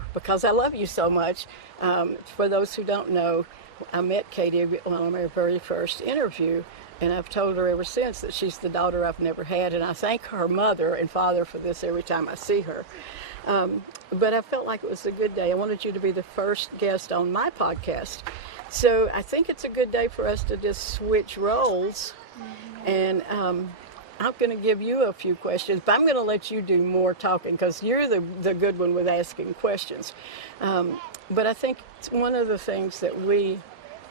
you because I love you so much. For those who don't know, I met Katie on my very first interview, and I've told her ever since that she's the daughter I've never had, and I thank her mother and father for this every time I see her. But I felt like it was a good day. I wanted you to be the first guest on my podcast. So I think it's a good day for us to just switch roles. And I'm going to give you a few questions, but I'm going to let you do more talking because you're the good one with asking questions. But I think it's one of the things that we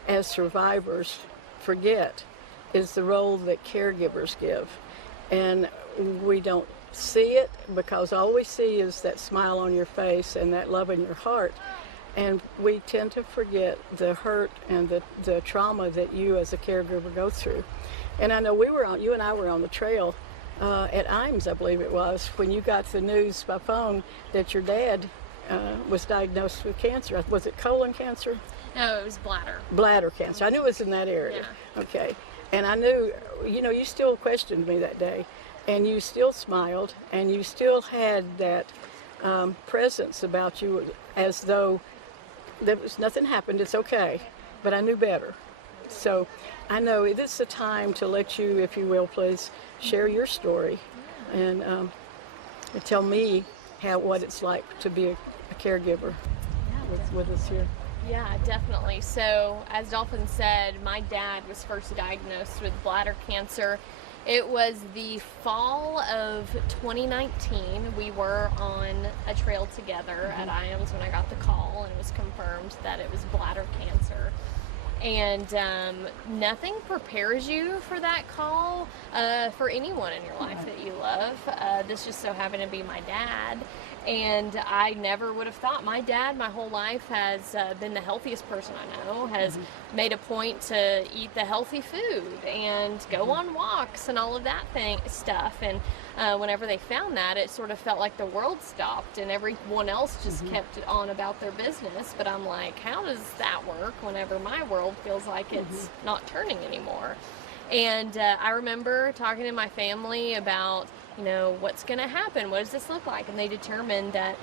as survivors forget is the role that caregivers give. And we don't see it because all we see is that smile on your face and that love in your heart. And we tend to forget the hurt and the trauma that you as a caregiver go through. And I know you and I were on the trail at Imes, I believe it was, when you got the news by phone that your dad was diagnosed with cancer. Was it colon cancer? No, it was bladder. Bladder cancer. I knew it was in that area. Yeah. Okay. And I knew, you still questioned me that day, and you still smiled, and you still had that presence about you as though there was nothing happened, it's okay, but I knew better. So I know this is a time to let you, if you will, please share your story and tell me what it's like to be a caregiver with us here. Yeah, definitely. So as Dolphin said, my dad was first diagnosed with bladder cancer. It was the fall of 2019. We were on a trail together at Iams when I got the call, and it was confirmed that it was bladder cancer. And nothing prepares you for that call for anyone in your life that you love. This just so happened to be my dad. And I never would have thought. My dad, my whole life, has been the healthiest person I know, has made a point to eat the healthy food and go on walks and all of that stuff. And whenever they found that, it sort of felt like the world stopped and everyone else just kept on about their business. But I'm like, how does that work whenever my world feels like it's not turning anymore? And I remember talking to my family about, what's going to happen? What does this look like? And they determined that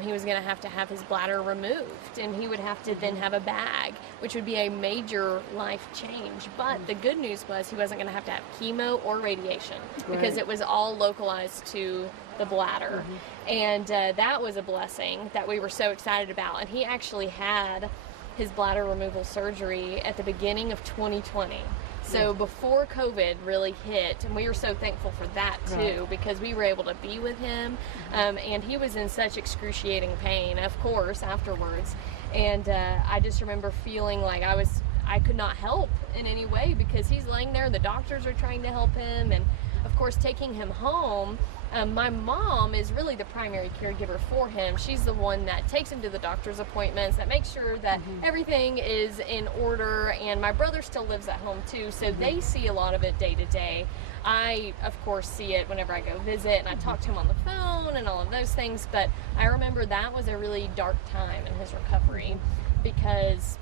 he was going to have his bladder removed, and he would have to then have a bag, which would be a major life change. But the good news was he wasn't going to have chemo or radiation because it was all localized to the bladder. And that was a blessing that we were so excited about. And he actually had his bladder removal surgery at the beginning of 2020. So before COVID really hit, and we were so thankful for that too, because we were able to be with him, and he was in such excruciating pain, of course, afterwards. And I just remember feeling like I could not help in any way because he's laying there, the doctors are trying to help him, and of course taking him home. My mom is really the primary caregiver for him. She's the one that takes him to the doctor's appointments, that makes sure that everything is in order, and my brother still lives at home too, so they see a lot of it day to day. I, of course, see it whenever I go visit, and I talk to him on the phone and all of those things, but I remember that was a really dark time in his recovery because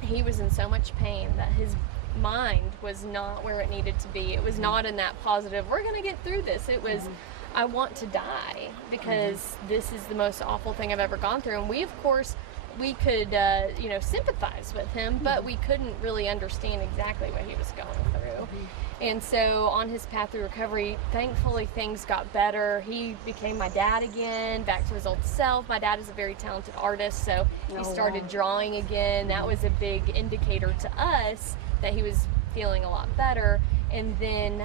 he was in so much pain that his mind was not where it needed to be. It was not in that positive, we're going to get through this. It was, I want to die because this is the most awful thing I've ever gone through. And we, of course, we could, sympathize with him, but we couldn't really understand exactly what he was going through. And so on his path through recovery, thankfully things got better. He became my dad again, back to his old self. My dad is a very talented artist, so he started drawing again. That was a big indicator to us that he was feeling a lot better. And then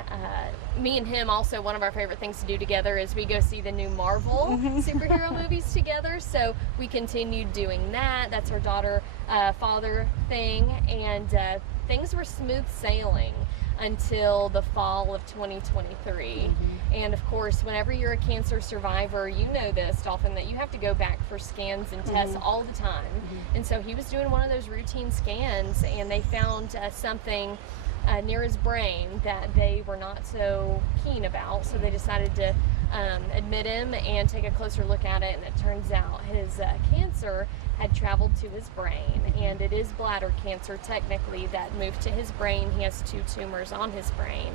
me and him also, one of our favorite things to do together is we go see the new Marvel superhero movies together. So we continued doing that. That's our daughter-father thing. And things were smooth sailing until the fall of 2023. And of course, whenever you're a cancer survivor, you know this, Dolphin, that you have to go back for scans and tests all the time. And so he was doing one of those routine scans, and they found something near his brain that they were not so keen about, so they decided to admit him and take a closer look at it, and it turns out his cancer had traveled to his brain, and it is bladder cancer technically that moved to his brain. He has 2 tumors on his brain.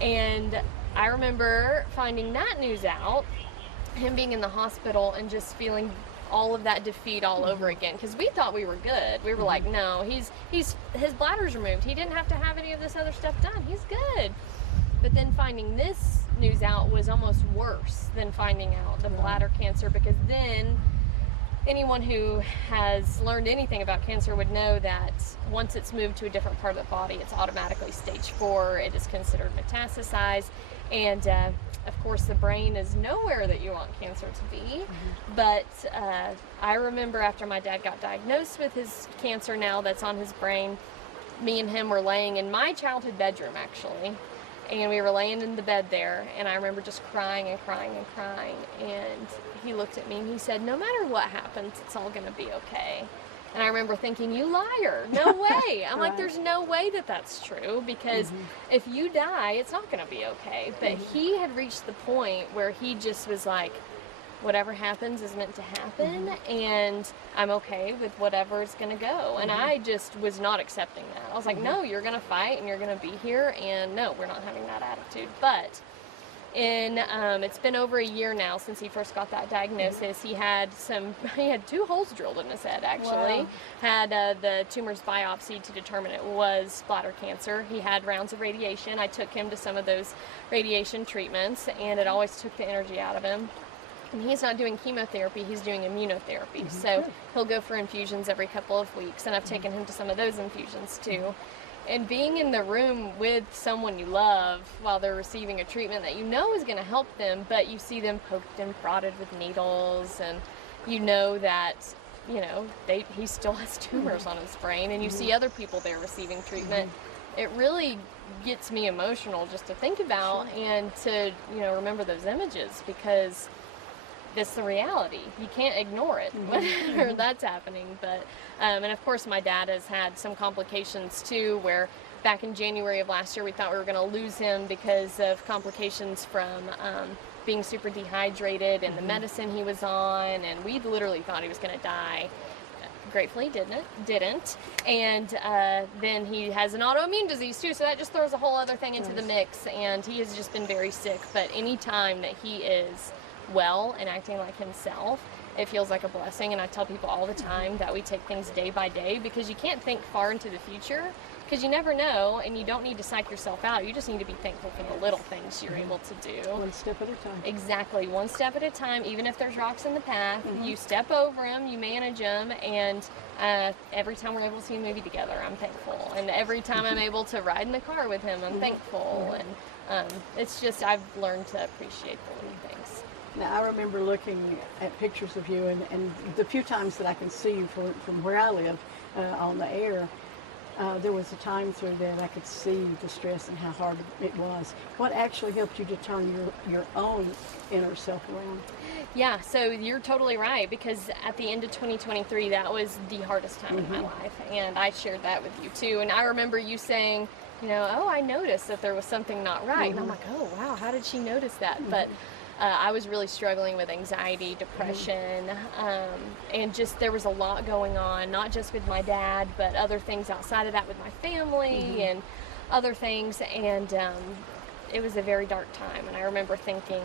And I remember finding that news out, him being in the hospital, and just feeling all of that defeat all over again, because we thought we were good. We were like, no, his bladder's removed. He didn't have to have any of this other stuff done. He's good. But then finding this news out was almost worse than finding out the bladder cancer, because then anyone who has learned anything about cancer would know that once it's moved to a different part of the body, it's automatically stage 4. It is considered metastasized. And of course, the brain is nowhere that you want cancer to be. But I remember after my dad got diagnosed with his cancer now that's on his brain, me and him were laying in my childhood bedroom, actually. And we were laying in the bed there, and I remember just crying and crying and crying. And he looked at me and he said, no matter what happens, it's all going to be okay. And I remember thinking, you liar, no way. I'm like, there's no way that that's true, because if you die, it's not going to be okay. But he had reached the point where he just was like, whatever happens is meant to happen, and I'm okay with whatever is going to go. And I just was not accepting that. I was like, no, you're going to fight and you're going to be here, and no, we're not having that attitude. But it's been over a year now since he first got that diagnosis. He had 2 holes drilled in his head, actually. Wow. Had the tumors biopsied to determine it was bladder cancer. He had rounds of radiation. I took him to some of those radiation treatments, and it always took the energy out of him. And he's not doing chemotherapy, he's doing immunotherapy. So he'll go for infusions every couple of weeks, and I've taken him to some of those infusions too. And being in the room with someone you love while they're receiving a treatment that you know is going to help them, but you see them poked and prodded with needles, and you know that, he still has tumors on his brain, and you see other people there receiving treatment. It really gets me emotional just to think about and to, remember those images, because it's the reality. You can't ignore it whenever that's happening. But and of course my dad has had some complications too, where back in January of last year we thought we were going to lose him because of complications from being super dehydrated and the medicine he was on, and we literally thought he was going to die. Gratefully didn't. And then he has an autoimmune disease too, so that just throws a whole other thing into the mix, and he has just been very sick. But any time that he is well and acting like himself, it feels like a blessing. And I tell people all the time that we take things day by day, because you can't think far into the future, because you never know, and you don't need to psych yourself out. You just need to be thankful for the little things you're able to do. One step at a time. Exactly, one step at a time. Even if there's rocks in the path, you step over them, you manage them, and every time we're able to see a movie together, I'm thankful. And every time I'm able to ride in the car with him, I'm thankful. And it's just, I've learned to appreciate the little things. Now, I remember looking at pictures of you, and the few times that I can see you from where I live on the air, there was a time through that I could see the stress and how hard it was. What actually helped you to turn your own inner self around? Yeah, so you're totally right, because at the end of 2023, that was the hardest time in my life, and I shared that with you too. And I remember you saying, I noticed that there was something not right. And I'm like, oh, wow, how did she notice that? But I was really struggling with anxiety, depression, and just there was a lot going on, not just with my dad, but other things outside of that with my family and other things. And it was a very dark time. And I remember thinking,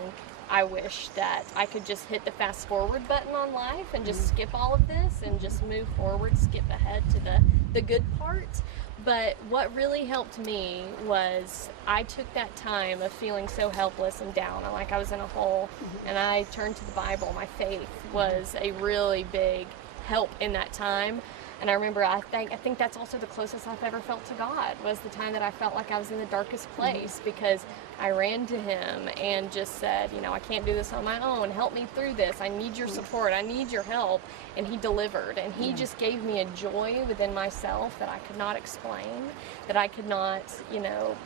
I wish that I could just hit the fast forward button on life and just skip all of this and just move forward, skip ahead to the good part. But what really helped me was I took that time of feeling so helpless and down, and like I was in a hole, and I turned to the Bible. My faith was a really big help in that time. And I remember, I think that's also the closest I've ever felt to God, was the time that I felt like I was in the darkest place, because I ran to him and just said, I can't do this on my own. Help me through this. I need your support. I need your help. And he delivered. And he just gave me a joy within myself that I could not explain, that I could not,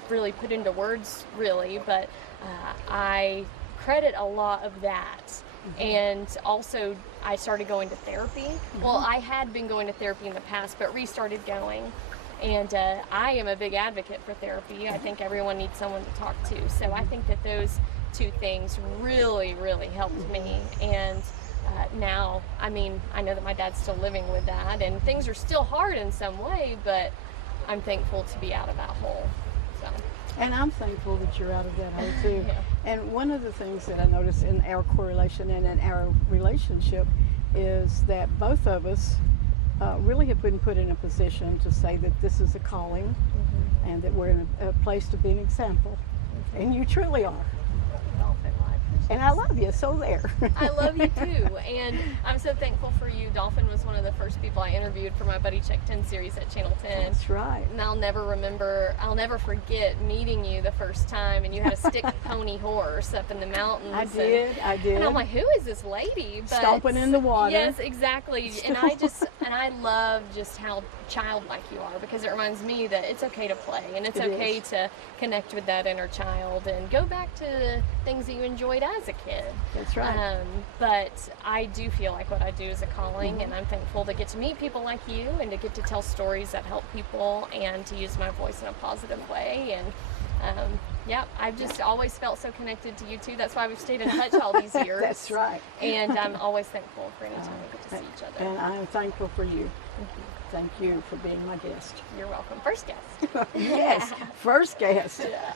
really put into words, really. But I credit a lot of that. And also, I started going to therapy. Well, I had been going to therapy in the past, but restarted going. And I am a big advocate for therapy. I think everyone needs someone to talk to. So I think that those two things really, really helped me. And now, I know that my dad's still living with that, and things are still hard in some way, but I'm thankful to be out of that hole. So. And I'm thankful that you're out of that hole too. And one of the things that I noticed in our correlation and in our relationship is that both of us really have been put in a position to say that this is a calling, and that we're in a place to be an example. And you truly are. Dolphin, well, I appreciate And I love you, so there. I love you too, and I'm so thankful for you. Dolphin was one of the first people I interviewed for my Buddy Check 10 series at Channel 10. That's right. And I'll never forget meeting you the first time, and you had a stick pony horse up in the mountains. I did. And I'm like, who is this lady? But, stomping in the water. Yes, exactly. And I love just how childlike you are, because it reminds me that it's okay to play, and it's okay to connect with that inner child and go back to things that you enjoyed as a kid. That's right. But I do feel like what I do is a calling, and I'm thankful to get to meet people like you and to get to tell stories that help people and to use my voice in a positive way. And I've just always felt so connected to you too. That's why we've stayed in touch all these years. That's right. And I'm always thankful for any time we get to see each other. And I'm thankful for you. Thank you for being my guest. You're welcome. First guest. Yes, first guest. Yeah.